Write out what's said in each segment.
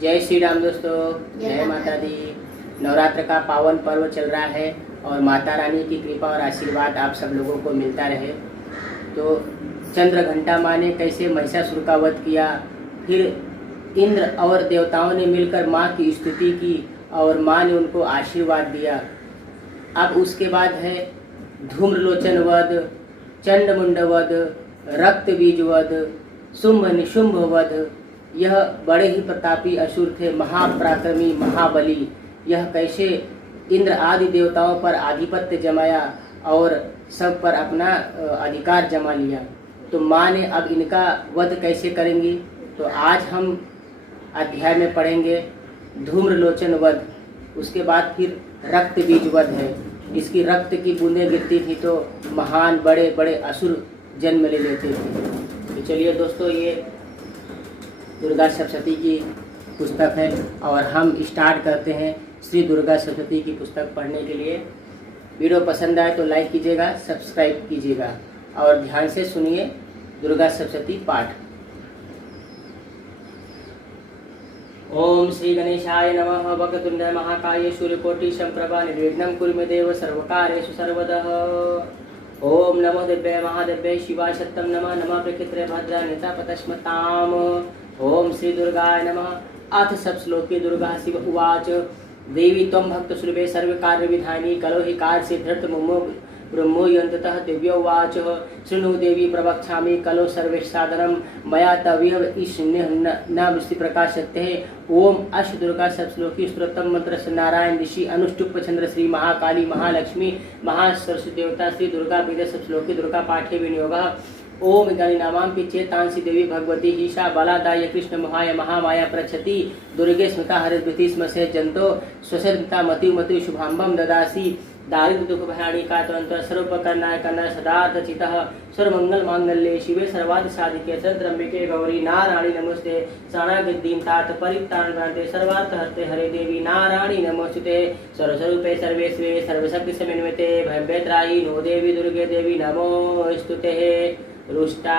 जय श्री राम दोस्तों, जय माता दी। नवरात्र का पावन पर्व चल रहा है और माता रानी की कृपा और आशीर्वाद आप सब लोगों को मिलता रहे। तो चंद्रघंटा माँ ने कैसे महिषासुर का वध किया, फिर इंद्र और देवताओं ने मिलकर माँ की स्तुति की और माँ ने उनको आशीर्वाद दिया। अब उसके बाद है धूम्रलोचन वध, चंडमुंड वध, रक्त बीज वध, शुंभ निशुंभ वध। यह बड़े ही प्रतापी असुर थे, महापराक्रमी, महाबली। यह कैसे इंद्र आदि देवताओं पर आधिपत्य जमाया और सब पर अपना अधिकार जमा लिया। तो माँ ने अब इनका वध कैसे करेंगी, तो आज हम अध्याय में पढ़ेंगे धूम्रलोचन वध। उसके बाद फिर रक्त बीज वध है। इसकी रक्त की बूंदें गिरती थी तो महान बड़े बड़े असुर जन्म ले लेते थे। तो चलिए दोस्तों, ये दुर्गा सप्तशती की पुस्तक है और हम स्टार्ट करते हैं श्री दुर्गा सप्तशती की पुस्तक पढ़ने के लिए। वीडियो पसंद आए तो लाइक कीजिएगा, सब्सक्राइब कीजिएगा और ध्यान से सुनिए दुर्गा सप्तशती पाठ। ओम श्री गणेशाय नमः। वक्रतुंड महाकाय सूर्यकोटि समप्रभा निर्विघ्नं कुरु मे देव सर्वकार्येषु सर्वदा। ओम नमो दिव्याय महादेव्याय शिवाय सत्यं नमः। नमः प्रकृतिरे भद्रा नेता पतस्मताम। ओम श्री दुर्गाय नमः। अथ सप्तश्लोकी दुर्गा शिव उवाच देवी त्वं भक्तसुलभे सर्वकार्यविधायिनी कलो हि कार्यसिद्ध्यर्थ मुमो ब्रह्मो यन्ततः दिव्यो उवाच शृणु देवी प्रवक्ष्यामि कलो सर्वैस्साधनं मया तव्यः ईशन्यः न वृष्टिप्रकाशते। ओम अष्ट दुर्गा सप्तश्लोकी स्तोत्रम मंत्र नारायण ऋषि अनुष्टुप चंद्र श्री महाकाली महालक्ष्मी महासरस्वती देवता श्री दुर्गा पीठ सप्तश्लोकी दुर्गा पाठे विनियोगः। ओम गणिनामांपि चेतांसि देवी भगवती ईशा बलादाय कृष्ण मोहाय महामाया प्रच्छति दुर्गे स्मृता हरिद्भृति स्मसे जंतो स्वसर्मिता मति मति शुभाम्बम ददासी दारिद्र दुख भयाणी का तंत्र सर्वोपकरणाय कर्ण सदार्थ चितः सर्वमंगल मांगल्ये शिवे सर्वार्थ साधिके शरण्ये गौरी नारायणी नमस्ते शरणागतिं तात परित्राणपरायणे सर्वार्थ हस्ते हरे देवी नारायणी नमोस्तुते सर्वस्वरूपे सर्वेश्वरे सर्वशक्ति समन्विते भयभ्यत्राहि नो देवी दुर्गे देवी नमोस्तुते। रुष्टा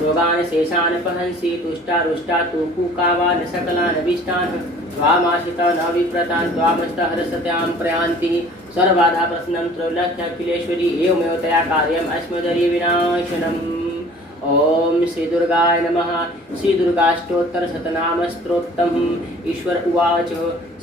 रोगान शेषान पहंसि तुष्टा रुष्टा तु कुकावान सकलान विष्टान त्वामाश्रिता न विप्रतान त्वामस्त हरसत्यां प्रयान्ति सर्वबाधा प्रश्नं त्रैलोक्याखिलेश्वरी एवमेव तया कार्यम् अस्मदर्य विनाशनम्। ओम श्री दुर्गाय नमः। श्री दुर्गाष्टोत्तर शतनाम स्तोत्रम्। ईश्वर उवाच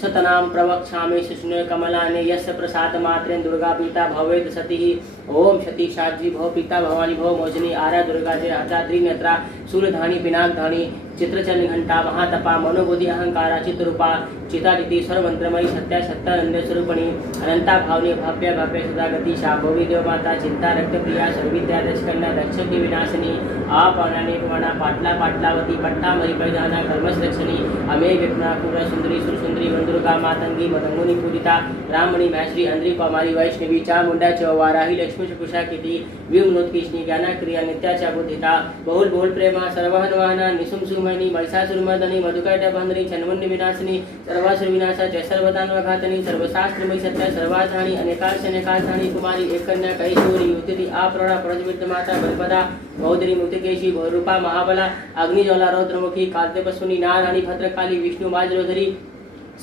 शतनाम प्रवक्ष्यामि शिष्णु कमलाने यस्य प्रसाद मात्रेण दुर्गा पीता भवेत् सतिः। ओम सती साध्वी भव पीता भवानी भव मोचनी आरा दुर्गा जय हता त्रिनेत्रा शूलधानी पिनाकधानी चित्रचन घंटा महातपा मनोबुद्धि अहंकारा चित्रूपा चितादिति सर्वमंत्रमयी सत्या सत्यानंद स्वरूपणी अनंता भावनी भव्य भव्य सदा गति शांभवी देव माता चिंता रक्त प्रिया सर्विद्या दशकन्या दक्ष की विनाशिनी आपणाने पवना पाटला पाटलावती पट्टा मरी परिधाना कर्मस रक्षणी अमे विघ्ना पूरा सुंदरी सुरसुंदरी वंदुर्गा मातंगी मदंगुनी पूजिता ब्राह्मणी महश्री अंद्री कौमारी वैष्णवी चामुंडा चौवाराही लक्ष्मी चुकुषा कीर्ति विमनोत्कृष्णी ज्ञाना क्रिया नित्याचा बुद्धिता बहुल बहुल प्रेमा सर्वहन वाहना निशुम सुमनी महिषासुरमर्दनी मधुकैटबंधनी छन्मुंड विनाशिनी सर्वासुर विनाशा जय सर्वदानवघातनी सर्वशास्त्रमयी सत्या सर्वाधानी अनेकार्षणेकार्थानी कुमारी एक कन्या कैशोरी युवती आप्रणा प्रज्वलित माता बलपदा बहुदरी मुक्तिकेशी बहुरूपा महाबला अग्निज्वाला रौद्रमुखी काद्यपस्विनी नारायणी भद्रकाली विष्णु माजरोधरी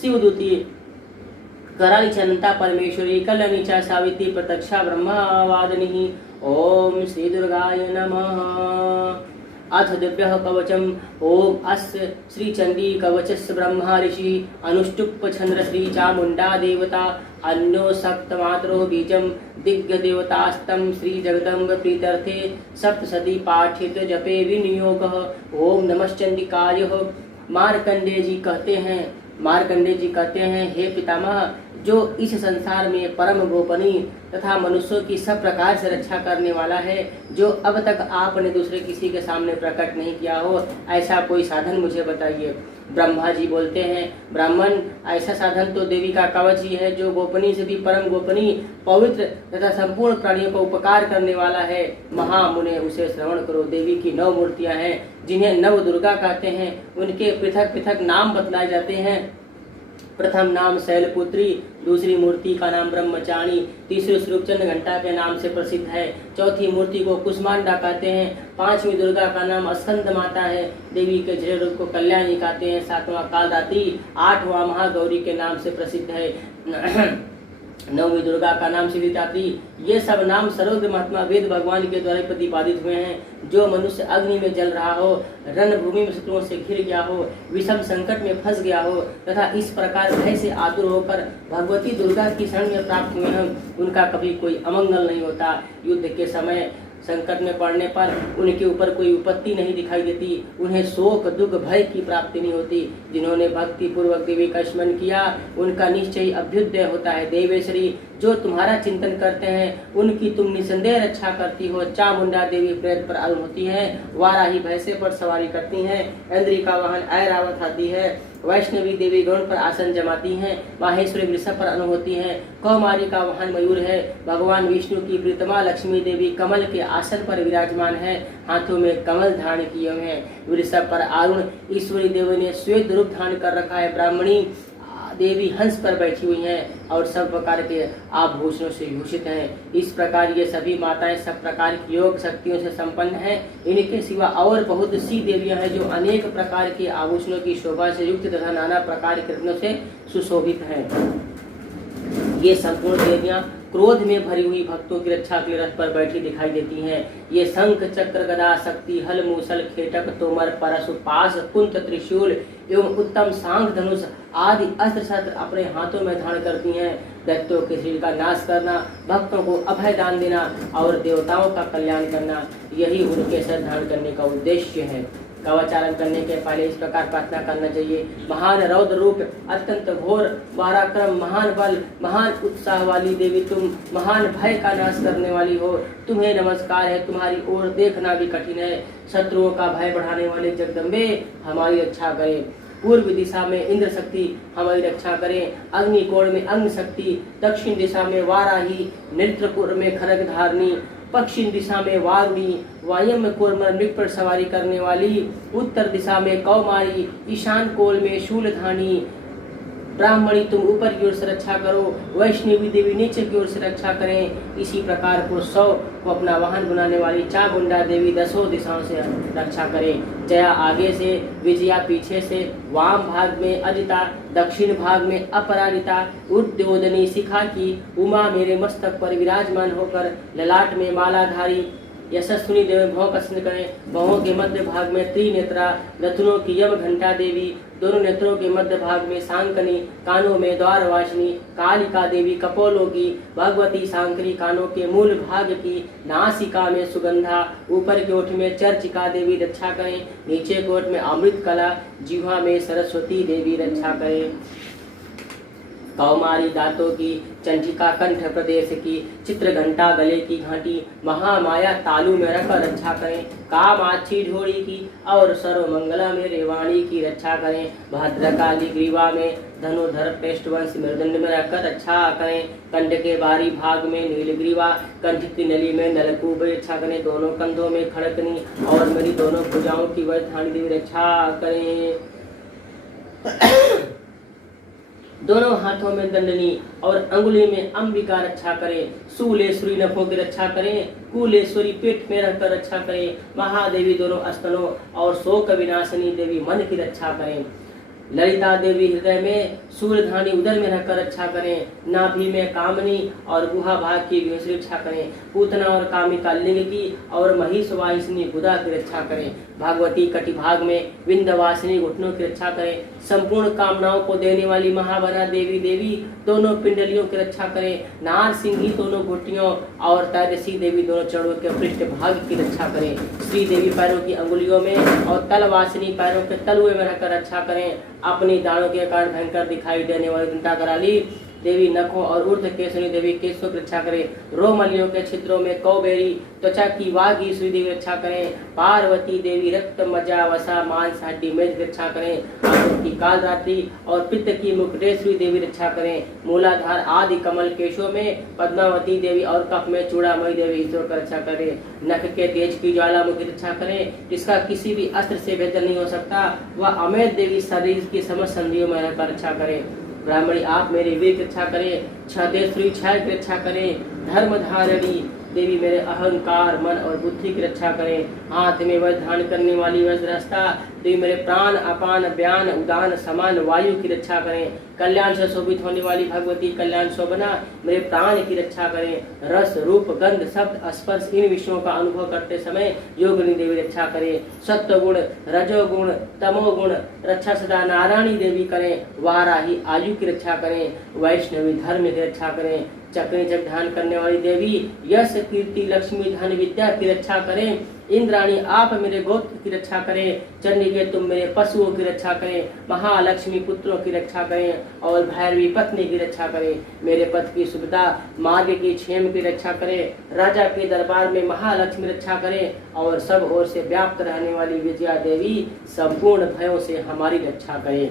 शिवदूती कराली चंता परमेश्वरी कल्याणीचा सावित्री प्रत्यक्षा ब्रह्मवादिनी। ओम श्री दुर्गाय नमः। अथ दिव्यः कवचम्। ओम अस्य श्री चंडी कवचस्य ब्रह्मा ऋषि अनुष्टुप चंद्र श्री चामुंडा देवता अन्यो सप्तमात्रो बीजम दिग्ग देवतास्तं श्री जगदम्ब प्रीत्यर्थे सप्तशती पाठित जपे विनियोगः। ओम नमश्चंडिकाय। मार्कंडे जी कहते हैं हे पितामह, जो इस संसार में परम गोपनीय तथा मनुष्यों की सब प्रकार से रक्षा करने वाला है, जो अब तक आपने दूसरे किसी के सामने प्रकट नहीं किया हो, ऐसा कोई साधन मुझे बताइए। ब्रह्मा जी बोलते हैं, ब्राह्मण, ऐसा साधन तो देवी का कवच ही है, जो गोपनीय से भी परम गोपनीय, पवित्र तथा संपूर्ण प्राणियों को उपकार करने वाला है। महामुने उसे श्रवण करो। देवी की 9 मूर्तियां हैं, जिन्हें नव दुर्गा कहते हैं। उनके पृथक पृथक नाम बतलाए जाते हैं। प्रथम नाम शैलपुत्री, दूसरी मूर्ति का नाम ब्रह्मचारिणी, तीसरी स्वरूप चंद्र घंटा के नाम से प्रसिद्ध है, चौथी मूर्ति को कुष्मांडा कहते हैं, पांचवी दुर्गा का नाम स्कंद माता है, देवी के जड़ रूप को कल्याणी कहते हैं, सातवां कालरात्रि, आठवां महागौरी के नाम से प्रसिद्ध है, नवमी दुर्गा का नाम सिद्धिदात्री। ये सब नाम सर्वज्ञ महात्मा वेद भगवान के द्वारा प्रतिपादित हुए हैं। जो मनुष्य अग्नि में जल रहा हो, रणभूमि में शत्रुओं से घिर गया हो, विषम संकट में फंस गया हो तथा इस प्रकार भय से आतुर होकर भगवती दुर्गा की शरण में प्राप्त हुए हैं, उनका कभी कोई अमंगल नहीं होता। युद्ध के समय संकट में पड़ने पर उनके ऊपर कोई विपत्ति नहीं दिखाई देती, उन्हें शोक दुख भय की प्राप्ति नहीं होती। जिन्होंने भक्ति पूर्वक देवी का स्मरण किया उनका निश्चय अभ्युदय होता है। देवेश्वरी, जो तुम्हारा चिंतन करते हैं उनकी तुम निसंदेह रक्षा करती हो। चामुंडा देवी प्रेत पर आरूढ़ होती है, वाराही भैंसे पर सवारी करती हैं, इंद्री का वाहन ऐरावत आती है, वैष्णवी देवी गरुड़ पर आसन जमाती हैं, माहेश्वरी वृषभ पर अनु होती हैं, कौमारी का वाहन मयूर है, भगवान विष्णु की प्रीतमा लक्ष्मी देवी कमल के आसन पर विराजमान है, हाथों में कमल धारण किए हुए हैं, वृषभ पर आरूढ़ ईश्वरी देवी ने श्वेत रूप धारण कर रखा है, ब्राह्मणी देवी हंस पर बैठी हुई हैं और सब प्रकार के आभूषणों से भूषित हैं। इस प्रकार ये सभी माताएं सब प्रकार की योग शक्तियों से संपन्न हैं। इनके सिवा और बहुत सी देवियां हैं जो अनेक प्रकार के आभूषणों की शोभा से युक्त तथा नाना प्रकार के रत्नों से सुशोभित हैं। ये संपूर्ण देवियां क्रोध में भरी हुई भक्तों की रक्षा के रथ पर बैठी दिखाई देती हैं। ये शंख चक्र गदा शक्ति हल मूसल खेटक तोमर परशु पास कुंत त्रिशूल एवं उत्तम सांख धनुष आदि अस्त्र शस्त्र अपने हाथों में धारण करती हैं। दैत्यों के शरीर का नाश करना, भक्तों को अभय दान देना और देवताओं का कल्याण करना, यही उनके सर धारण करने का उद्देश्य है। कवचारण करने के पहले इस प्रकार प्रार्थना करना चाहिए। महान रौद्र रूप, अत्यंत घोर पराक्रम, महान बल, महान उत्साह वाली देवी तुम, महान भय का नाश करने वाली हो, तुम्हें नमस्कार है। तुम्हारी ओर देखना भी कठिन है। शत्रुओं का भय बढ़ाने वाले जगदम्बे हमारी रक्षा करें। पूर्व दिशा में इंद्र शक्ति हमारी रक्षा करें। अग्निकोण में अग्नि शक्ति, दक्षिण दिशा में वाराही, नेत्रपुर में खरग धारणी, पश्चिम दिशा में वारुणी, वायम में कोरमर मृग पर सवारी करने वाली, उत्तर दिशा में कौमारी, ईशान कोल में शूलधानी, ब्राह्मणी तुम ऊपर की ओर से रक्षा करो, वैष्णवी देवी नीचे की ओर से रक्षा करें। इसी प्रकार को 100 को अपना वाहन बनाने वाली चामुंडा देवी 10 दिशाओं से रक्षा करें। जया आगे से, विजया पीछे से, वाम भाग में अजिता, दक्षिण भाग में अपराजिता, उद्योदनी शिखा की, उमा मेरे मस्तक पर विराजमान होकर ललाट में मालाधारी, यशस्विनी देवी भौं कसन करें। भौं के मध्य भाग में त्रिनेत्रा, रत्नों की यम घंटा देवी, दोनों नेत्रों के मध्य भाग में सांकनी, कानों में द्वारवासिनी, कालिका देवी कपोलों की, भगवती सांकरी कानों के मूल भाग की, नासिका में सुगंधा, ऊपर के ओठ में चर्चिका देवी रक्षा करें, नीचे के ओठ में अमृत कला, जिह्वा में सरस्वती देवी रक्षा करें। कौमारी दांतों की, चंडिका कंठ प्रदेश की, चित्र घंटा गले की घाटी, महामाया तालू में रखकर रक्षा करें। कामाक्षी ढोड़ी की और सर्वमंगला में रेवाणी की रक्षा करें। भद्रकाली ग्रीवा में धनुधर पृष्ठवंश मृदंड में रखकर रक्षा करें। कंठ के बाहरी भाग में नीलग्रीवा, कंठ की नली में नलकूब रक्षा करें। दोनों कंधों में खड़कनी और मेरी दोनों भुजाओं की वरधानी देवी रक्षा करें। दोनों हाथों में दंडनी और अंगुली में अंबिका रक्षा करें। शूलेश्वरी नखों की रक्षा करें। कुलेश्वरी पेट में रहकर रक्षा करें। महादेवी दोनों स्तनों और शोक विनाशिनी देवी मन की रक्षा करें। ललिता देवी हृदय में, सूर्यधानी उदर में रहकर रक्षा करें। नाभि में कामनी और गुहा भाग की रक्षा करें। पूतना और कामिका लिंग की और महिषवाहिनी गुदा की रक्षा करें। भागवती कटिभाग में, विंध्यवासिनी घुटनों की रक्षा करें। संपूर्ण कामनाओं को देने वाली महाबला देवी देवी दोनों पिंडलियों की रक्षा करें। नार सिंही दोनों घुटियों और तैरसी देवी दोनों चरणों के पृष्ठ भाग की रक्षा करें। श्री देवी पैरों की अंगुलियों में और तलवासिनी पैरों के तलुए में रहकर रक्षा करें। अपनी दाढ़ों के कारण भयंकर दिखाई देने वाली दंता कराली देवी नखों और ऊर्ध्व केसरी देवी केशों की रक्षा करें। रोमलियों के छिद्रों में कौबेरी, त्वचा की वागीश्वरी देवी रक्षा करें। पार्वती देवी रक्त मज्जा वसा मांस हड्डी मेज की रक्षा करें। आंखों की कालरात्रि और पित्त की मुकुटेश्वरी देवी रक्षा करें। मूलाधार आदि कमल केशों में पद्मावती देवी और कफ में चूड़ामयी देवी ईश्वर की रक्षा करें। नख के तेज की ज्वालामुखी रक्षा करें, जिसका किसी भी अस्त्र से भेदन नहीं हो सकता। वह अमेध देवी शरीर की समस्त संधियों में रहकर रक्षा करें। ब्राह्मणी आप मेरे वीर की रक्षा करें, क्षय श्री क्षय की रक्षा करें, धर्म धारणी देवी मेरे अहंकार मन और बुद्धि की रक्षा करें, हाथ में वज्र धारण करने वाली वज्रहस्ता देवी मेरे प्राण अपान व्यान उदान समान वायु की रक्षा करें, कल्याण से शोभित होने वाली भगवती कल्याण शोभना मेरे प्राण की रक्षा करें, रस रूप गंध शब्द स्पर्श इन विषयों का अनुभव करते समय योगिनी देवी रक्षा करें, सत्व गुण रजोगुण तमोगुण रक्षा सदा नारायणी देवी करें, वाराही आयु की रक्षा करें, वैष्णवी धर्म की रक्षा करें, चक्री जग ध्यान करने वाली देवी यश कीर्ति लक्ष्मी धन विद्या की रक्षा करें, इंद्राणी आप मेरे गोत्र की रक्षा करें, चंडिके तुम मेरे पशुओं की रक्षा करें, महालक्ष्मी पुत्रों की रक्षा करें और भैरवी पत्नी की रक्षा करें, मेरे पथ की सुविधा मार्ग की क्षेम की रक्षा करें, राजा के दरबार में महालक्ष्मी रक्षा करें और सब ओर से व्याप्त रहने वाली विजया देवी संपूर्ण भयों से हमारी रक्षा करें।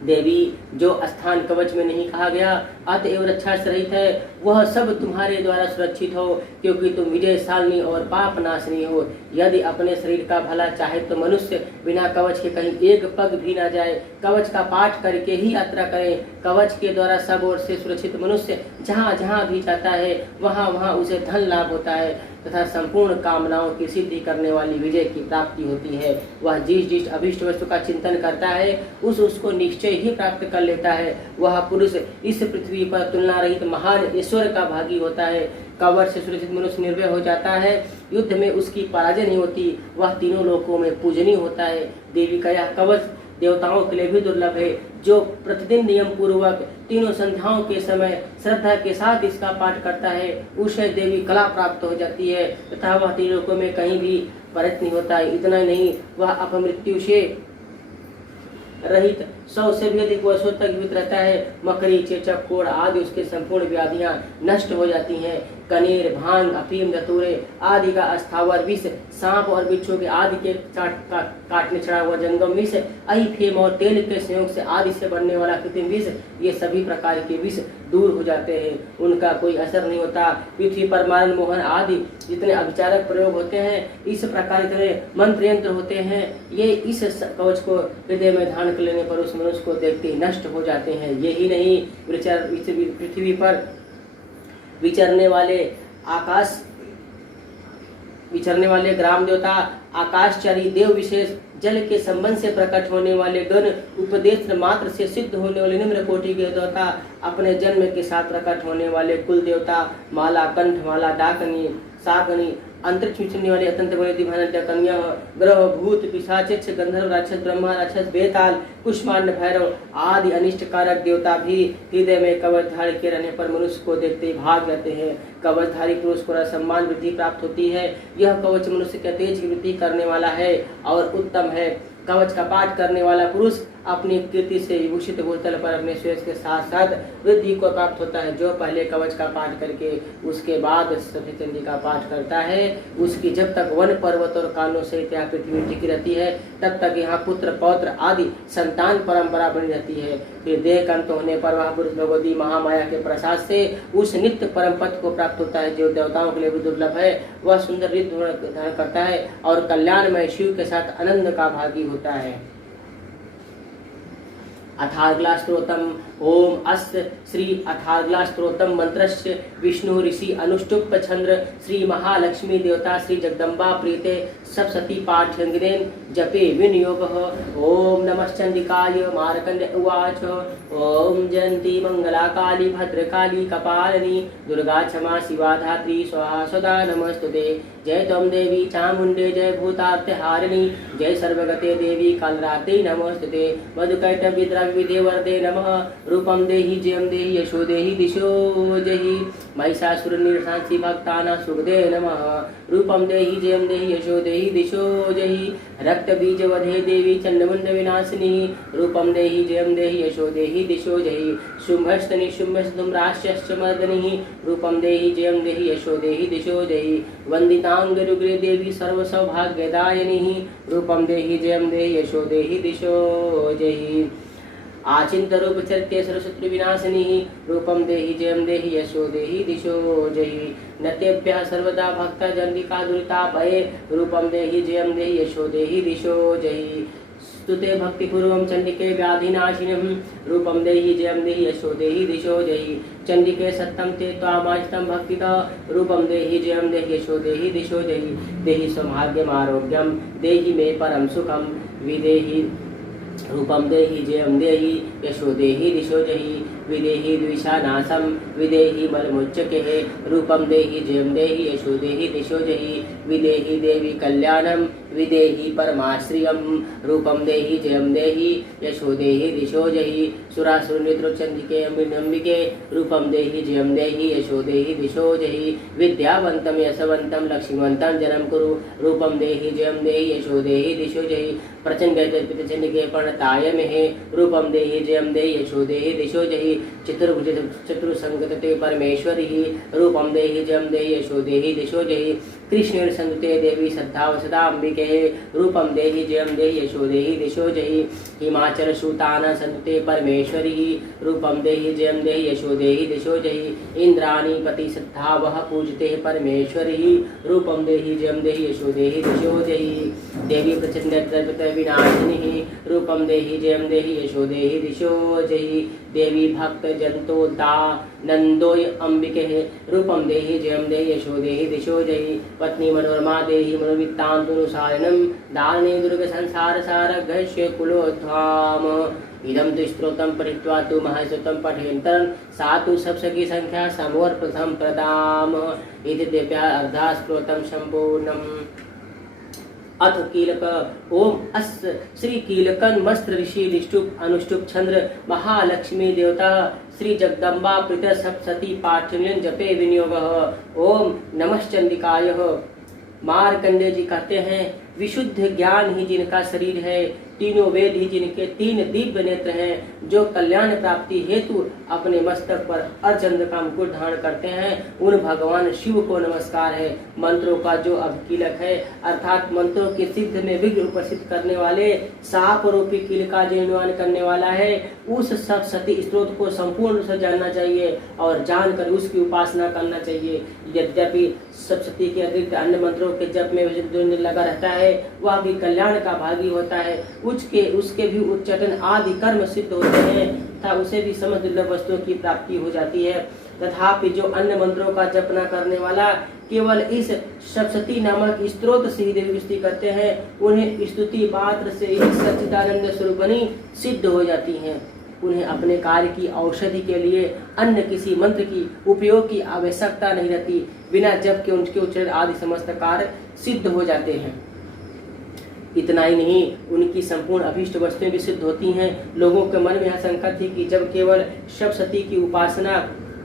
देवी जो स्थान कवच में नहीं कहा गया अतएव रक्षा से रहित है वह सब तुम्हारे द्वारा सुरक्षित हो, क्योंकि तुम विजयशालिनी और पाप नाशनी हो। यदि अपने शरीर का भला चाहे तो मनुष्य बिना कवच के कहीं एक पग भी ना जाए, कवच का पाठ करके ही यात्रा करें। कवच के द्वारा सब ओर से सुरक्षित मनुष्य जहाँ जहाँ भी जाता है वहाँ वहाँ उसे धन लाभ होता है तथा संपूर्ण कामनाओं की सिद्धि करने वाली विजय की प्राप्ति होती है। वह जिस जिस अभिष्ट वस्तु का चिंतन करता है उसको निश्चय ही प्राप्त कर लेता है। वह पुरुष इस पृथ्वी पर तुलना रहित महान ईश्वर का भागी होता है। कवच से सुरक्षित मनुष्य निर्भय हो जाता है, युद्ध में उसकी पराजय नहीं होती, वह तीनों लोकों में पूजनीय होता है। देवी का यह कवच देवताओं के लिए भी दुर्लभ है। जो प्रतिदिन नियम पूर्वक तीनों संध्याओं के समय श्रद्धा के साथ इसका पाठ करता है उसे देवी कला प्राप्त हो जाती है तथा वह तीनों लोकों में कहीं भी पराजित नहीं होता है। इतना नहीं, वह अपमृत्यु से रहित 100 से भी अधिक वर्षों तक जीवित रहता है। मकड़ी चेचक कोड़ आदि उसके संपूर्ण व्याधियां नष्ट हो जाती हैं। कनेर भांग अफीम धतूरे आदि का अस्थावर विष, सांप और बिच्छू के आदि के काटने चढ़ा हुआ जंगम विष, अहीफेम और तेल के संयोग से आदि से बनने वाला कृत्रिम विष, ये सभी प्रकार के विष दूर हो जाते हैं, उनका कोई असर नहीं होता। पृथ्वी पर मारन मोहन आदि जितने अभिचारक प्रयोग होते हैं, इस प्रकार इतने मंत्र यंत्र होते हैं, ये इस कवच को हृदय में धारण कर लेने पर उस मनुष्य को देखते ही नष्ट हो जाते हैं। यही नहीं, पृथ्वी पर विचरने वाले ग्राम देवता आकाशचारी देव विशेष जल के संबंध से प्रकट होने वाले गण, उपदेश मात्र से सिद्ध होने वाले निम्न कोटि के देवता, अपने जन्म के साथ प्रकट होने वाले कुल देवता, माला कंठ माला डाकनी साकनी, अंतरिक्ष में चलने वाले अत्यंत बड़े दिव्यानंद कन्या, ग्रह भूत पिशाच गंधर्व राक्षस ब्रह्मा राक्षस बेताल कुष्मांड भैरव आदि अनिष्ट कारक देवता भी हृदय में कवच धारी के रहने पर मनुष्य को देखते ही भाग जाते हैं। कवचधारी पुरुष को सम्मान वृद्धि प्राप्त होती है। यह कवच मनुष्य के तेज की वृद्धि करने वाला है और उत्तम है। कवच का पाठ करने वाला पुरुष अपनी कीर्ति से विभूषित भूतल पर अपने श्रेष्ठ के साथ साथ वृद्धि को प्राप्त होता है। जो पहले कवच का पाठ करके उसके बाद सती चंडी का पाठ करता है, उसकी जब तक वन पर्वत और कानों से यह पृथ्वी टिकी रहती है तब तक यहाँ पुत्र पौत्र आदि संतान परंपरा बनी रहती है। फिर देह का अंत होने पर वह पुरुष भगवती महामाया के प्रसाद से उस नित्य परम पद को प्राप्त होता है जो देवताओं के लिए भी दुर्लभ है। वह सुंदर रीति धारण करता है और कल्याणमय शिव के साथ आनंद का भागी होता है। अथार्गला स्तोत्रम ओम अस्य श्री अथार्गला स्तोत्रम मंत्रस्य विष्णु ऋषि अनुष्टुप छंद्र श्री महालक्ष्मी देवता श्री जगदम्बा प्रीते सप्तशती पाठ्यंगिनेन जपे विनियोग। ओम नमश्चंडिकाय मार्कंड उवाच ओम जयंती मंगला काली भद्रकाली कपालिनी दुर्गा क्षमा शिवा धात्री स्वाहा सदा नमस्तुते। जय त्वं देवी चामुंडे जय भूतार्तिहारिणी जय सर्वगते देवी कालरात्रि नमस्तुते। मधुकैटभद्रविदे वरदे नमः। रूपम देहि जयम देहि यशो देहि दिशो जहि। महिषासुर निरसांसि भक्तानां सुखदे नमः। रूपम देहि जयम देहि यशो देहि दिशो जहि। रक्त बीज वधे देवी चंडमुंड विनाशिनी। रूपम देहि जयम देहि यशो देहि दिशो जहि। शुंभस्त निशुंभस्त धूम्राश्च मर्दनिः। रूपम देहि जयम देहि यशो देहि दिशो जहि। वंदितांग रुग्रे देवी सर्व सौभाग्यदायिनी। रूपम देहि जयम देहि यशो देहि दिशो जहि। आचिंत रूप चरित्य सरस्वती विनाशिनी। रूपम देहि जयम देहि यशो देहि दिशो जहि। नतेभ्यः सर्वदा भक्ता जन्विका दुरितापये। रूपम देहि जयम देहि यशो देहि दिशो जहि। स्तुते भक्तिपूर्वं चंडिके व्याधिनाशिनीं रूपं देहि जयं देहि यशो देहि दिशो देहि चंडिके सत्तं ते त्वामाश्रितं भक्तितः रूपं देहि जयं देहि यशो देहि दिशो देहि देहि सौभाग्यमारोग्यं देहि मे परम सुखं विदेहि रूपं देहि जयं देहि यशो देहि दिशो देहि विदेहि द्विषानाशं विदेहि मलमुच्चके रूपं देहि जयं देहि यशो देहि दिशो देहि विदेहि देवी कल्याणं विदेहि परमाश्रियं रूपं देहि जयं देहि यशो देहि दिशो देहि सुरासुरनिद्रोचंडिके अम्बिके रूपं देहि जयं देहि यशो देहि दिशो देहि विद्यावन्तं यशवन्तं लक्ष्मीवन्तं जनं कुरु रूपं देहि जयं देहि यशो देहि दिशो देहि प्रचंडके प्रणताय मेहे रूपं देहि जयं देहि यशो देहि दिशो देहि चतुर्भुज चतुर्संगते परमेश्वरी रूपं देहि जयं देहि यशो देहि दिशो देहि कृष्णेन संगते देवी श्रद्धावसदा अंबिके रूपं देहि जयं देहि यशो देहि दिशो देहि हिमाचल सूतान संगते परमेश्वरी रूपं देहि जयं देहि यशो देहि दिशो देहि इंद्राणी पति श्रद्धावह पूजते परमेश्वरी रूपं देहि जयं देहि यशो देहि दिशो देहि देवी प्रचंड विनाशिनी रूपं देहि जयं देहि यशो देहि दिशो देहि देवी भक्त जंतो दा नंदोय अंबिके रूपं देहि जयं देहि यशो देहि दिशो देहि पत्नी मनोरमा देहि मनोवित्तान्तनुसारिणं दाने दुर्ग संसार सारघ्य कुलोध्वाम इदं तु स्तोत्रं पठित्वा तु महस्तोत्रं पठेन्तरं सा तु सप्तकी संख्या समोर प्रथम प्रदाम इति दिव्या अर्धा स्तोत्रं संपूर्णम् अथ कीलक ओम अस श्री कीलकन मस्त्र ऋषि निष्ठुप अनुष्ठुप चंद्र महालक्ष्मी देवता श्री जगदम्बा प्रीत सप्तती पाठ्यन जपे विनियोग ओम नमश्चंडिकाय मार्कंडेय जी कहते हैं विशुद्ध ज्ञान ही जिनका शरीर है तीनों वेद ही जिनके तीन दिव्य नेत्र हैं जो कल्याण प्राप्ति हेतु अपने मस्तक पर अर्चंद्र का मुकुट धारण करते हैं उन भगवान शिव को नमस्कार है। मंत्रों का जो अभिकीलक है अर्थात मंत्रों के सिद्ध में विघ्न उपस्थित करने वाले साप रूपी कील का जो निर्माण करने वाला है उस सप्तशती स्त्रोत को संपूर्ण रूप से जानना चाहिए और जानकर उसकी उपासना करना चाहिए। यद्यपि सप्तशती के अतिरिक्त अन्य मंत्रों के जप में जो लगा रहता है वह भी कल्याण का भागी होता है। उसके भी उच्चाटन आदि कर्म सिद्ध होते हैं तथा उसे भी समस्त दुर्लभ वस्तुओं की प्राप्ति हो जाती है। तथापि जो अन्य मंत्रों का जप न करने वाला केवल इस सप्तशती नामक स्त्रोत से ही देवी स्तुति करते हैं उन्हें स्तुति मात्र से ही सच्चिदानंद स्वरूपनी सिद्ध हो जाती हैं। उन्हें अपने कार्य की औषधि के लिए अन्य किसी मंत्र की उपयोग की आवश्यकता नहीं रहती। बिना जप के उनके उच्चारण आदि समस्त कार्य सिद्ध हो जाते हैं। इतना ही नहीं उनकी संपूर्ण अभीष्ट वस्तुएं भी सिद्ध होती हैं। लोगों के मन में यह शंका थी कि जब केवल सप्तशती की उपासना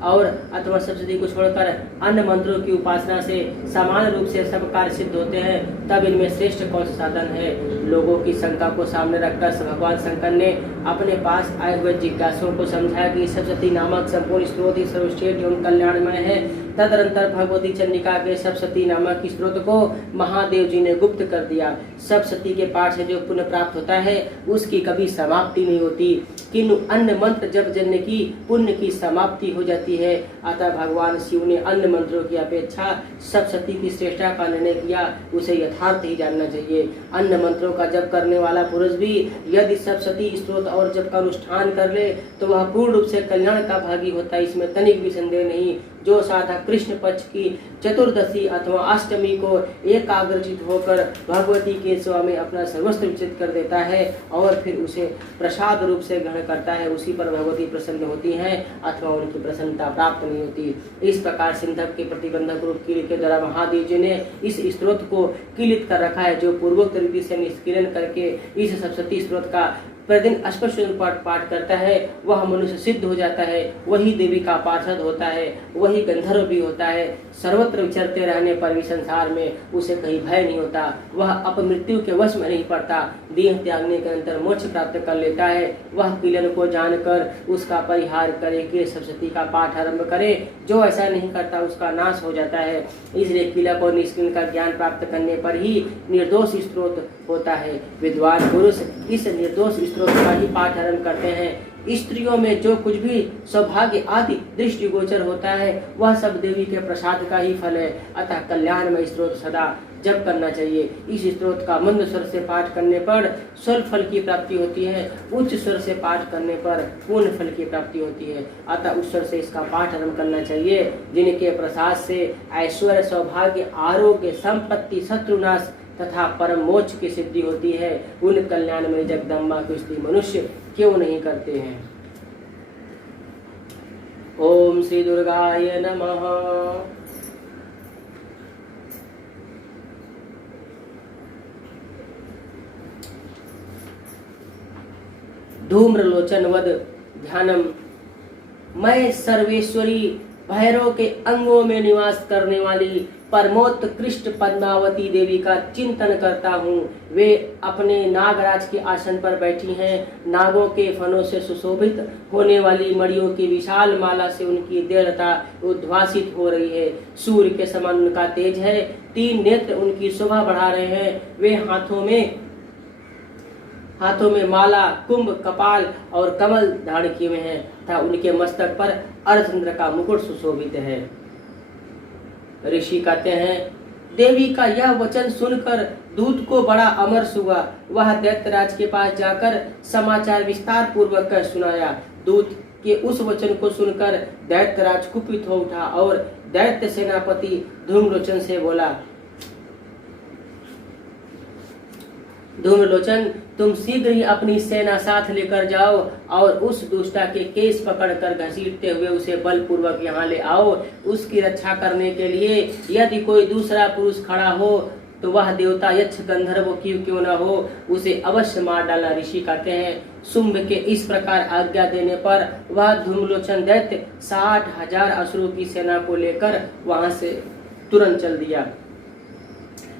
और अथवा सप्तशती को छोड़कर अन्य मंत्रों की उपासना से समान रूप से सब कार्य सिद्ध होते हैं तब इनमें श्रेष्ठ कौन सा साधन है। लोगों की शंका को सामने रखकर भगवान शंकर ने अपने पास आए हुए जिज्ञासुओं को समझाया कि सप्तशती नामक संपूर्ण स्त्रोत ही सर्वश्रेष्ठ एवं कल्याणमय है। तदनंतर भगवती चंडिका के सप्तशती नामक स्त्रोत को महादेव जी ने गुप्त कर दिया। सप्तशती के पाठ से जो पुण्य प्राप्त होता है उसकी कभी समाप्ति नहीं होती किंतु अन्य मंत्र जप जन्य की पुण्य की समाप्ति हो जाती है। अतः भगवान शिव ने अन्य मंत्रों की अपेक्षा सप्तशती की श्रेष्ठता का निर्णय किया। उसे यथार्थ ही जानना चाहिए। अन्य मंत्रों का जप करने वाला पुरुष भी यदि सप्तशती स्त्रोत और जप का अनुष्ठान कर ले तो वह पूर्ण रूप से कल्याण का भागी होता है, इसमें तनिक भी संदेह नहीं। जो साधक कृष्ण पक्ष की चतुर्दशी अथवा अष्टमी को एकाग्रचित होकर भगवती के सेवा में अपना सर्वस्व विचलित कर देता है और फिर उसे प्रसाद रूप से ग्रहण करता है उसी पर भगवती प्रसन्न होती हैं अथवा उनकी प्रसन्नता प्राप्त नहीं होती। इस प्रकार सिंधक के प्रतिबंधक रूप कील के द्वारा महादेव जी ने इस स्त्रोत को कीलित कर रखा है। जो पूर्वोक्त रीति से निष्किरण करके इस सप्तशती स्त्रोत का प्रतिदिन स्पष्ट पाठ करता है वह मनुष्य सिद्ध हो जाता है, वही देवी का पार्षद होता है, वही गंधर्व भी होता है। सर्वत्र विचरते रहने पर भी संसार में उसे कहीं भय नहीं होता। वह अपमृत्यु के वश में नहीं पड़ता। देह त्यागने के अंतर मोक्ष प्राप्त कर लेता है। वह कीलन को जानकर उसका परिहार करे कि सप्तशती का पाठ आरंभ करे। जो ऐसा नहीं करता उसका नाश हो जाता है। इसलिए कीला को निष्किन का ज्ञान प्राप्त करने पर ही निर्दोष स्त्रोत होता है। विद्वान पुरुष इस निर्दोष स्त्रोत का ही पाठ आरंभ करते हैं। स्त्रियों में जो कुछ भी सौभाग्य आदि दृष्टिगोचर होता है वह सब देवी के प्रसाद का ही फल है। अतः कल्याणमय स्त्रोत सदा जप करना चाहिए। इस स्तोत्र का मंद स्वर से पाठ करने पर स्वल्प फल की प्राप्ति होती है, उच्च स्वर से पाठ करने पर पूर्ण फल की प्राप्ति होती है। अतः उस स्वर से इसका पाठ आरंभ करना चाहिए। जिनके प्रसाद से ऐश्वर्य, सौभाग्य, आरोग्य, संपत्ति, शत्रुनाश तथा परम मोक्ष की सिद्धि होती है, उन कल्याण में जगदम्बा की स्तुति मनुष्य क्यों नहीं करते हैं। ओम श्री दुर्गाय नमः। धूम्रलोचन वद ध्यानम। मैं सर्वेश्वरी भैरव के अंगों में निवास करने वाली परमोत्कृष्ट पद्मावती देवी का चिंतन करता हूँ। वे अपने नागराज के आसन पर बैठी हैं। नागों के फनों से सुशोभित होने वाली मणियों की विशाल माला से उनकी देहता उद्भासित हो रही है। सूर्य के समान उनका तेज है। 3 नेत्र उनकी शोभा बढ़ा रहे हैं। वे हाथों में माला, कुंभ, कपाल और कमल धारण किए हुए हैं तथा उनके मस्तक पर अर्धचंद्र का मुकुट सुशोभित है। ऋषि कहते हैं, देवी का यह वचन सुनकर दूत को बड़ा अमर्ष हुआ। वह दैत्यराज के पास जाकर समाचार विस्तार पूर्वक कर सुनाया। दूत के उस वचन को सुनकर दैत्यराज कुपित हो उठा और दैत्य सेनापति धूम्रलोचन से बोला, धूम्रलोचन, तुम शीघ्र ही अपनी सेना साथ लेकर जाओ और उस दुष्टा के केस पकड़कर घसीटते हुए उसे बलपूर्वक यहाँ ले आओ। उसकी रक्षा करने के लिए यदि कोई दूसरा पुरुष खड़ा हो तो वह देवता, यक्ष, गंधर्व क्यों न हो, उसे अवश्य मार डालना। ऋषि कहते हैं, शुंभ के इस प्रकार आज्ञा देने पर वह धूम्रलोचन दैत्य 60,000 असुरों की सेना को लेकर वहां से तुरंत चल दिया।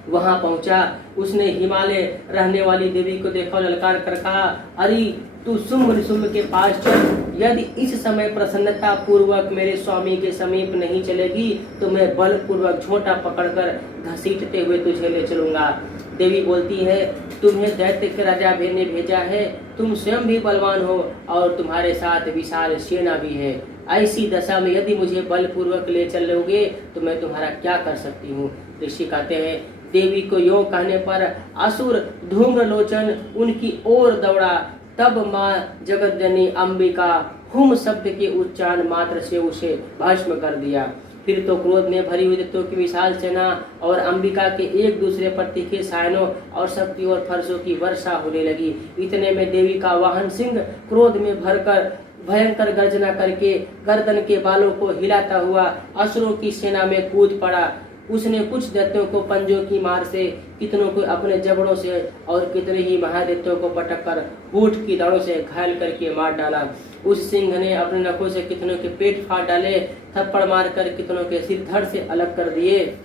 वहां पहुंचा, उसने हिमालय रहने वाली देवी को देखा और ललकार कर कहा, अरे तू शुंभ निशुंभ के पास चल। यदि इस समय प्रसन्नता पूर्वक मेरे स्वामी के समीप नहीं चलेगी तो मैं बलपूर्वक झोंटा पकड़कर घसीटते हुए तुझे ले चलूंगा। देवी बोलती है, तुम्हें दैत्य के राजा ने भेजा है। तुम स्वयं भी बलवान हो और तुम्हारे साथ विशाल सेना भी है। ऐसी दशा में यदि मुझे बलपूर्वक ले चलोगे तो मैं तुम्हारा क्या कर सकती हूँ। ऋषि कहते हैं, देवी को योग कहने पर असुर धूम्रलोचन उनकी ओर दौड़ा। तब माँ जगतजननी अंबिका हुम शब्द के उच्चारण मात्र से उसे भस्म कर दिया। फिर तो क्रोध में भरी हुई दैत्यों की विशाल सेना और अंबिका के एक दूसरे पर तीखे सायनों और शक्ति और फर्शों की वर्षा होने लगी। इतने में देवी का वाहन सिंह क्रोध में भरकर भयंकर गर्जना करके गर्दन के बालों को हिलाता हुआ असुरों की सेना में कूद पड़ा। उसने कुछ दैत्यों को पंजों की मार से, कितनों को अपने जबड़ों से और कितने ही महादैत्यों को पटककर ऊंट की दाढ़ों से घायल करके मार डाला। उस सिंह ने अपने नखों से कितनों के पेट फाड़ डाले, थप्पड़ मारकर कितनों के सिर धड़ से अलग कर दिए,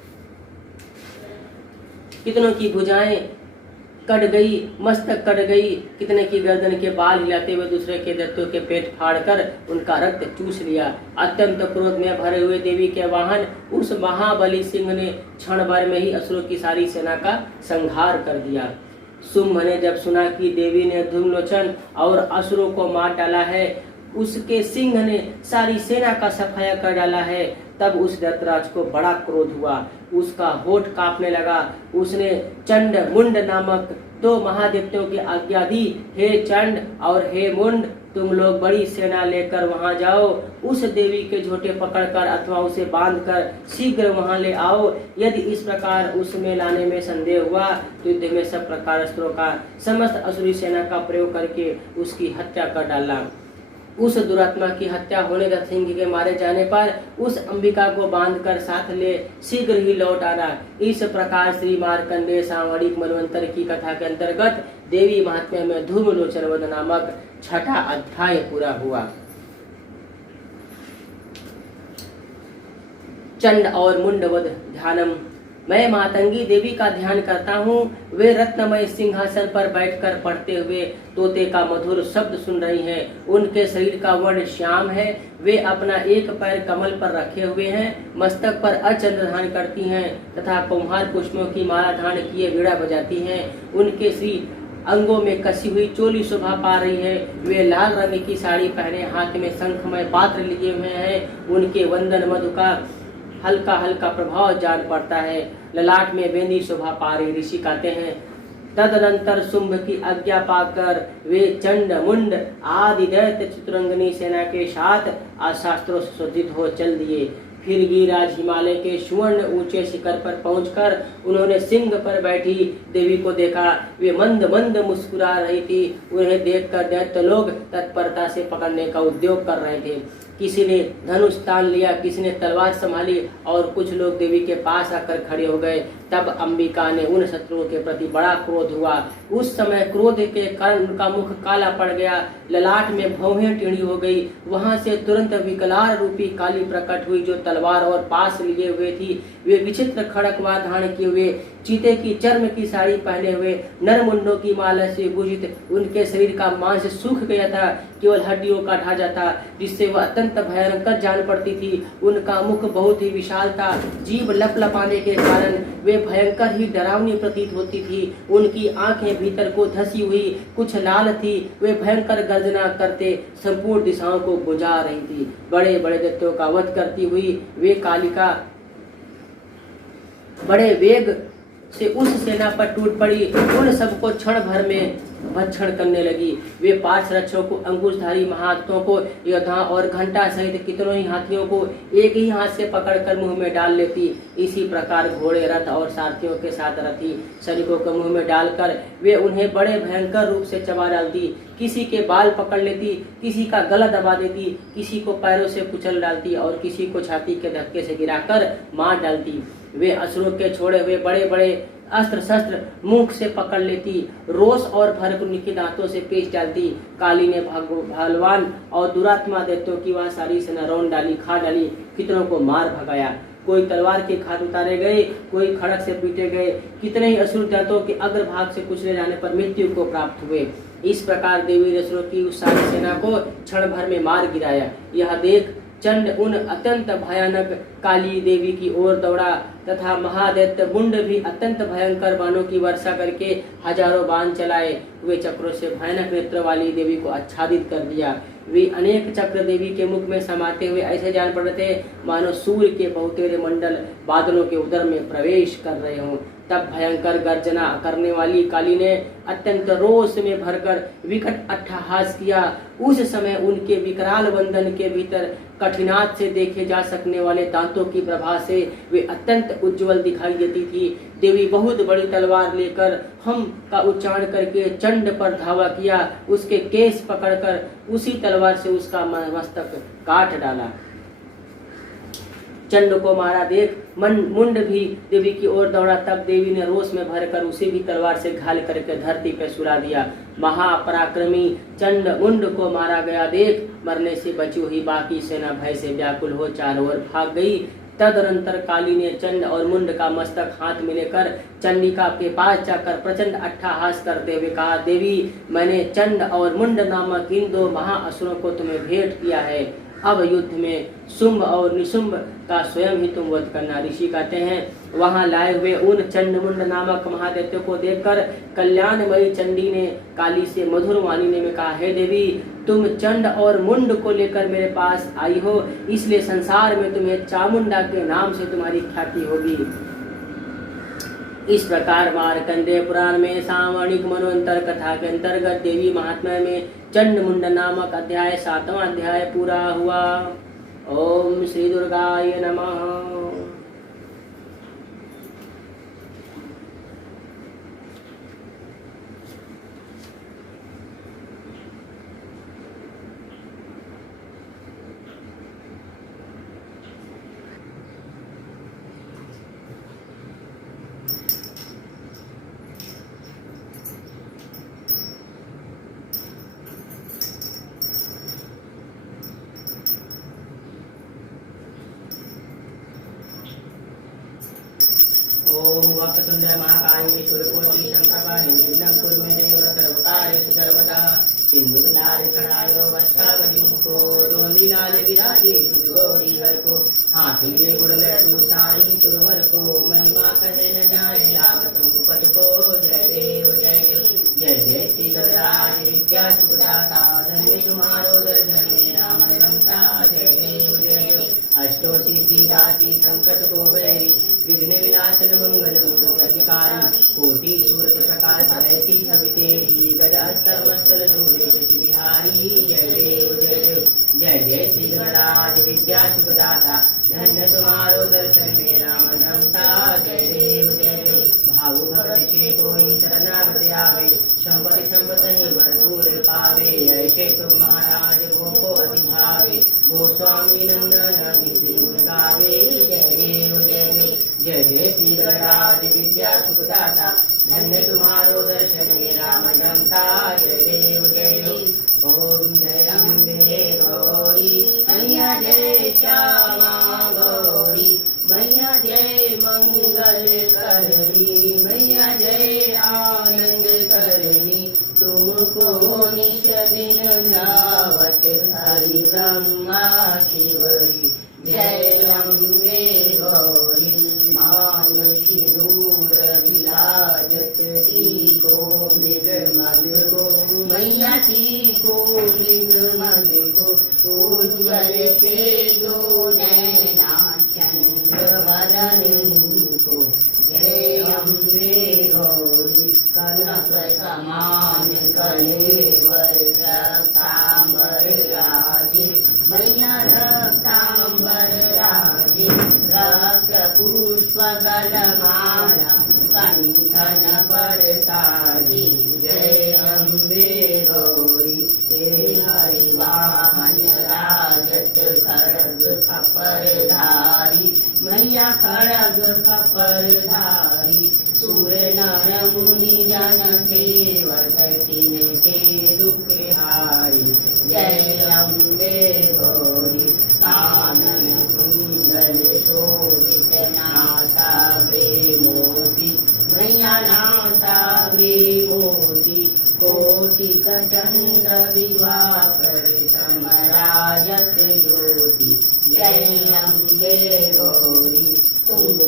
कितनों की भुजाएं कट गई, मस्तक कट गई, कितने की गर्दन के बाल हिलाते हुए दूसरे के दैत्यों के पेट फाड़कर उनका रक्त चूस लिया। अत्यंत क्रोध में भरे हुए देवी के वाहन उस महाबली सिंह ने क्षण भर में ही असुरों की सारी सेना का संहार कर दिया। शुंभ ने जब सुना कि देवी ने धूम्रलोचन और असुरों को मार डाला है, उसके सिंह ने सारी सेना का सफाया कर डाला है, तब उस दैत्यराज को बड़ा क्रोध हुआ। उसका होठ कांपने लगा। उसने चंड मुंड नामक 2 महादेवताओं की आज्ञा दी, हे चंड और हे मुंड, तुम लोग बड़ी सेना लेकर वहां जाओ। उस देवी के झोटे पकड़कर अथवा उसे बांधकर शीघ्र वहां ले आओ। यदि इस प्रकार उसमें लाने में संदेह हुआ तो युद्ध में सब प्रकार अस्त्रों का समस्त असुरी सेना का प्रयोग करके उसकी हत्या कर डालना। उस दुरात्मा की हत्या होने तथा सिंह के मारे जाने पर उस अंबिका को बांधकर साथ ले शीघ्र ही लौट आना। इस प्रकार श्री मार्कंडेय सांवरिक मनवंतर की कथा के अंतर्गत देवी महात्म्य में धूम्रलोचन वध नामक 6ठा अध्याय पूरा हुआ। चंड और मुंड वध ध्यानम। मैं मातंगी देवी का ध्यान करता हूँ। वे रत्नमय सिंहासन पर बैठकर पढ़ते हुए तोते का मधुर शब्द सुन रही हैं। उनके शरीर का वर्ण श्याम है। वे अपना एक पैर कमल पर रखे हुए हैं, मस्तक पर अचंद्र धारण करती हैं तथा कुम्हार पुष्पों की माला धारण किए वीणा बजाती हैं। उनके श्री अंगों में कसी हुई चोली शोभा पा रही है। वे लाल रंग की साड़ी पहने हाथ में शंखमय पात्र लिए हुए हैं। उनके वंदन मधु का हल्का हल्का प्रभाव जान पड़ता है। ललाट में बेनी शोभा पा रही, ऋषि कहते हैं। तदनंतर शुंभ की आज्ञा पाकर वे चंड मुंड आदि दैत्य चित्रंगनी सेना के साथ शास्त्रों से सुसज्जित हो चल दिए। फिर गिरिराज हिमालय के सुवर्ण ऊंचे शिखर पर पहुंचकर उन्होंने सिंह पर बैठी देवी को देखा। वे मंद मंद मुस्कुरा रही थी। उन्हें देखकर दैत्य लोग तत्परता से पकड़ने का उद्योग कर रहे थे। किसी ने धनुष तान लिया, किसी ने तलवार संभाली और कुछ लोग देवी के पास आकर खड़े हो गए। तब अंबिका ने उन शत्रुओं के प्रति बड़ा क्रोध हुआ। उस समय क्रोध के कारण उनका मुख काला पड़ गया, ललाट में भौहें टेढ़ी हो गई। वहां से तुरंत विकलार रूपी काली प्रकट हुई, जो तलवार और पास लिए हुए थी। वे विचित्र खड़कवा धारण किए हुए, चीते की चर्म की साड़ी पहने हुए, नरमुंडों की माला से भूषित, उनके शरीर का मांस सूख गया था, केवल हड्डियों का ढांचा था, जिससे वह अत्यंत भयंकर जान पड़ती थी। उनका मुख बहुत ही विशाल था, जीभ लपलपाने के कारण वे भयंकर ही डरावनी प्रतीत होती थी। उनकी आंखें भीतर को धसी हुई, कुछ लाल थी। वे भयंकर गर्जना करते संपूर्ण दिशाओं को गुंजा रही थी। बड़े बड़े दैत्यों का वध करती हुई वे कालिका बड़े वेग से उस सेना पर टूट पड़ी। उन सबको क्षण भर में भक्षण करने लगी। वे पार्श्व रक्षकों को, अंकुशधारी महारथों को, योद्धाओं और घंटा सहित कितनों ही हाथियों को एक ही हाथ से पकड़कर मुंह में डाल लेती। इसी प्रकार घोड़े, रथ और सारथियों के साथ रथी सैनिकों को मुंह में डालकर वे उन्हें बड़े भयंकर रूप से चबा डालती। किसी के बाल पकड़ लेती, किसी का गला दबा देती, किसी को पैरों से कुचल डालती और किसी को छाती के धक्के से गिराकर मार डालती। वे असुरों के छोड़े हुए बड़े बड़े अस्त्र शस्त्र मुख से पकड़ लेती, रोष और भर उनके दांतों से पेश डालती। काली ने भगवान और दुरात्मा दैत्यों की वह सारी सेना रौंद डाली, खा डाली, कितनों को मार भगाया। कोई तलवार के घात उतारे गए, कोई खड़क से पीटे गए। कितने ही असुर दैत्यों के अग्रभाग से कुचले जाने पर मृत्यु को प्राप्त हुए। इस प्रकार देवी ने असुरों की उस सारी सेना को क्षण भर में मार गिराया। यह देख चंड उन अत्यंत भयानक काली देवी की ओर दौड़ा तथा महादैत्य मुंड भी अत्यंत भयंकर बाणों की वर्षा करके हजारों बाण चलाए हुए चक्रों से भयानक नेत्र वाली देवी को आच्छादित कर दिया। वे अनेक चक्र देवी के मुख में समाते हुए ऐसे जान पड़े थे मानो सूर्य के बहुतेरे मंडल बादलों के उदर में प्रवेश कर रहे हों। तब भयंकर गर्जना करने वाली काली ने अत्यंत रोष में भरकर विकट अट्टहास किया। उस समय उनके विकराल वंदन के भीतर कठिनात से देखे जा सकने वाले दांतों की प्रभा से वे अत्यंत उज्जवल दिखाई देती थी। देवी बहुत बड़ी तलवार लेकर हम का उच्चारण करके चंड पर धावा किया। उसके केस पकड़कर उसी तलवार से उसका मस्तक काट डाला। चंड को मारा देख मुंड भी देवी की ओर दौड़ा। तब देवी ने रोष में भरकर उसे भी तलवार से घायल करके धरती पर सुला दिया। महापराक्रमी चंड मुंड को मारा गया देख मरने से बची हुई बाकी सेना भय से व्याकुल हो चारों ओर भाग गई। तदनंतर काली ने चंड और मुंड का मस्तक हाथ में लेकर चंडिका के पास जाकर प्रचंड अट्टहास करते हुए कहा, देवी, मैंने चंड और मुंड नामक इन दो महाअसुरों को तुम्हें भेंट किया है। अब युद्ध में शुंभ और निशुंभ का स्वयं ही तुम वध करना। ऋषि कहते हैं, वहां लाए हुए उन चंडमुंड नामक महादैत्यों को देखकर कल्याणमयी चंडी ने काली से मधुर वाणी में कहा, हे देवी, तुम चंड और मुंड को लेकर मेरे पास आई हो, इसलिए संसार में तुम्हें चामुंडा के नाम से तुम्हारी ख्याति होगी। इस प्रकार मार्कंडेय पुराण में सामणिक मनोंतर कथा के अंतर्गत देवी महात्म्य में चंड मुंड नामक अध्याय 7वां अध्याय पूरा हुआ। ओम श्री दुर्गाय नमः। ओम वक्रतुंड महाकाय सूर्यकोटि समप्रभा निर्विघ्नं कुरु मे देव सर्वकार्येषु सर्वदा। सिंधुलाल चढ़ायो वत्सावली मुखो, रोंदीलाल विराजे शुद्ध गौरी हर को। हाथ लिए गुड़ लड्डू साईं सुरवर को, महिमा कहे न जाए लाभ तुम पद को। जय देव जय देव जय जय श्री गणराज विद्या सुखदाता, धन्य तुम्हारो दर्शन मेरा मन बनता। जय देव जय देव। अष्टो सिद्धिदात्री संकट को बैरी विघ्न विनाशन मंगल मूर्ति अधिकारी कोटि सूरज प्रकाश ऐसी छवि तेरी गज अस्तर मस्तल झूले शशि बिहारी जय देव जय देव जय जय श्री गणराज विद्या सुखदाता धन्य तुम्हारो दर्शन मेरा मन रमता जय देव जय देव भावु भगत से कोई शरणागत आवे संपत्ति संपत्ति भरपूर पावे ऐसे तुम महाराज वो को अति भावे गोस्वामी नंदन नित्य गुण गावे जय देव जय देव जय जय श्री गणराज विद्या सुखदाता धन्य तुम्हारो दर्शन मेरा मन रमता जय देव जय देव ओम जय अम्बे गौरी मैया जय श्यामा गौरी मैया जय मंगल करनी मैया जय आनंद करनी तुमको निश दिन ध्यावत हरि ब्रह्मा शिवरी जय अम्बे गौरी मांग सिंदूर विराजत टीको मृग मद को मैया टीको मृग मद को उज्ज्वल से दो नैना चंद्र वदन को जय अम्बे गौरी कनक समान कलेवर रक्तांबर राजे मैया रक्तांबर राजे रक्त पुष्प गलमाला कंठन पर साजी जय अम्बे गौरी हे हरि वाहन राजत खड़ग खपर धारी मैया खड़ग खपर धारी सुर नर मुनि जन सेवक तिनके दुख हारी जय अम्बे गौरी कानन कुंडल शोभित नासाग्रे मोती मैया नासाग्रे मोती कोटिक चंद्र दिवाकर समराजत ज्योति जय अम्बे गौरी तुम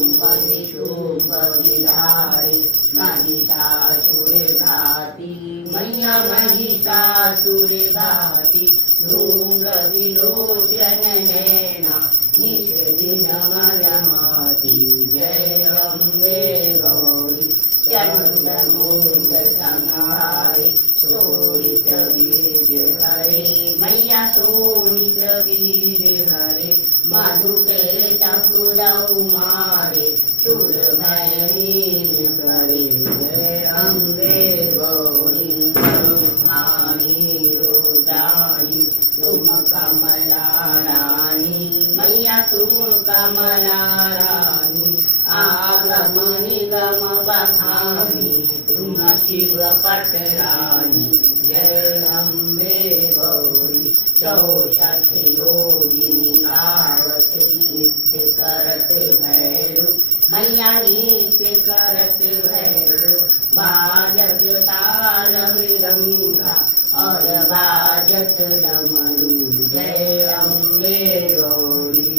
शुभ विहारी महिषासुर घाती मैया महिषासुर घाती धूम्र विलोचन नैना निश दिन मरमाती जय अम्बे गौरी चंद्रमुंड संहारी शोणित वीर हरे मैया शोणित वीर हरे मधु के चकुदौ मारे शूल भयनीन करे जय अम्बे गौरी ब्रह्माणी रुद्राणी तुम कमला रानी मैया तुम कमला रानी आगम निगम बखानी तुम शिव पट रानी जय अम्बे गौरी चौषठ योगिनी गावत नित्य करत भैरव मैया नित्य करत भैरव बाजत ताल मृदंगा और बाजत डमरू जय अम्बे गौरी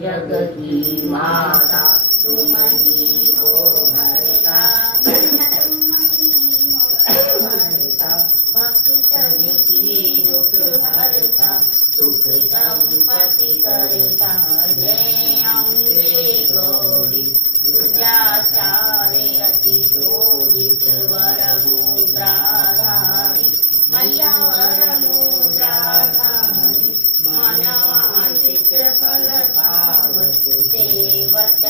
जग की माता तुम ही हो हरता भक्तजन की दुख हरता सुख संपत्ति करता जय अम्बे गौरी पूजाचार्य अति शोभित वर मुद्राधारी मैया वर मुद्राधारी मानवांतिक फल पावत सेवत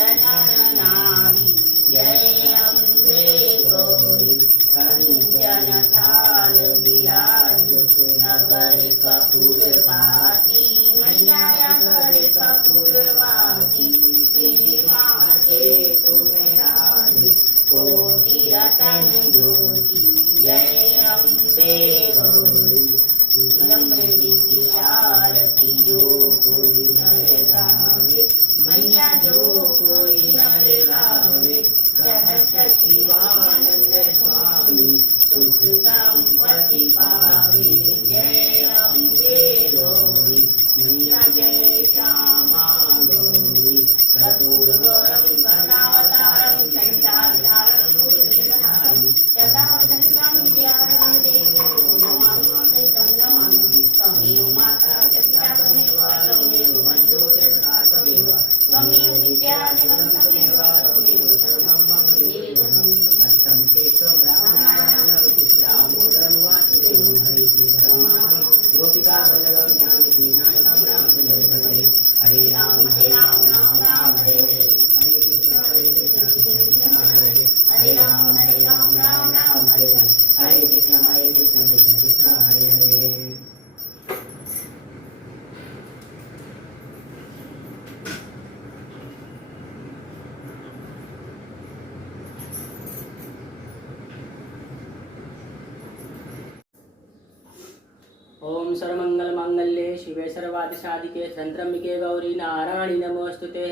ओम सर्वमंगल मांगल्ये शिवे सर्वादिशाधिके त्र्यंबके गौरी नारायणी नमोस्तुते।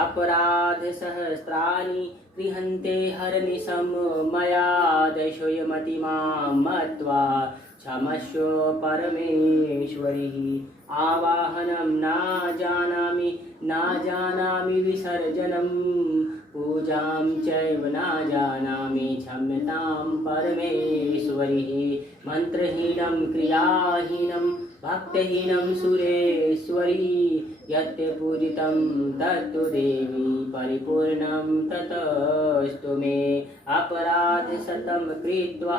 अपराध सहस्राणि गृहन्ते हरनिशं मया दैशोऽयमतिमां मत्वा क्षमस्व परमेश्वरी। आवाहनं न जानामि विसर्जनं पूजां चैव न जानामि क्षम्यतां परमेश्वरी। मंत्रहीनं क्रियाहीनं भक्तिहीनं सुरेश्वरी। यत्ते पूजितं तत्तु देवी परिपूर्णं ततस्तु मे। अपराध शतं कृत्वा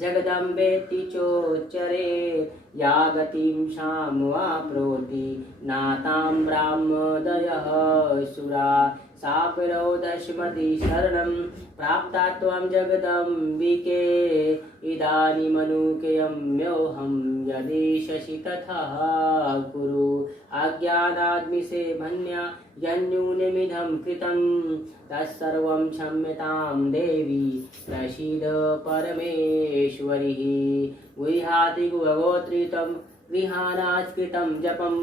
जगदम्बेति चोच्चरे या गतिं सामुवाप्नोति नातां ब्राह्मदयः सुरा। सापरो दशमति शरणं प्राप्ता त्वं जगदम्बिके। इदानीमनुकेयम्योऽहं यदेशसि तथा कुरु। अज्ञानाग्निसे भन्या यन्यूनमिदं कृतं तत्सर्वं क्षम्यतां देवी प्रसीद परमेश्वरी। गुह्याति गुहगोत्रितं गृहाणात्कृतं जपं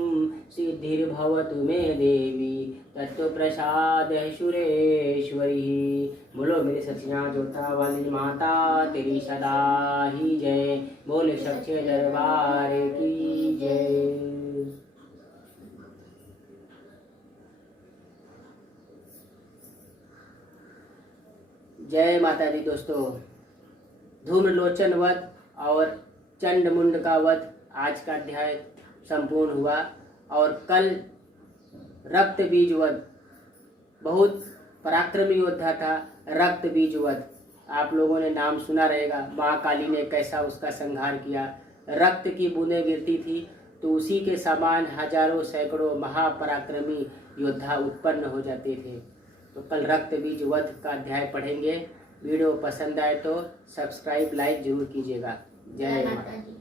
सिद्धिर्भवतु मे देवी तत्प्रसाद सुरेश्वरी। बोलो मेरे सचिया जोता वाली माता तेरी सदा ही जय। बोले सच्चे दरबार की जय। जय माता दी। दोस्तों, धूम्रलोचन वध और चंड मुंड का वध आज का अध्याय संपूर्ण हुआ। और कल रक्त बीज वध, बहुत पराक्रमी योद्धा था रक्त बीज वध। आप लोगों ने नाम सुना रहेगा, माँ काली ने कैसा उसका संहार किया। रक्त की बूंदें गिरती थी तो उसी के समान हजारों सैकड़ों महापराक्रमी योद्धा उत्पन्न हो जाते थे। तो कल रक्त बीज वध का अध्याय पढ़ेंगे। वीडियो पसंद आए तो सब्सक्राइब लाइक जरूर कीजिएगा। जय माता दी।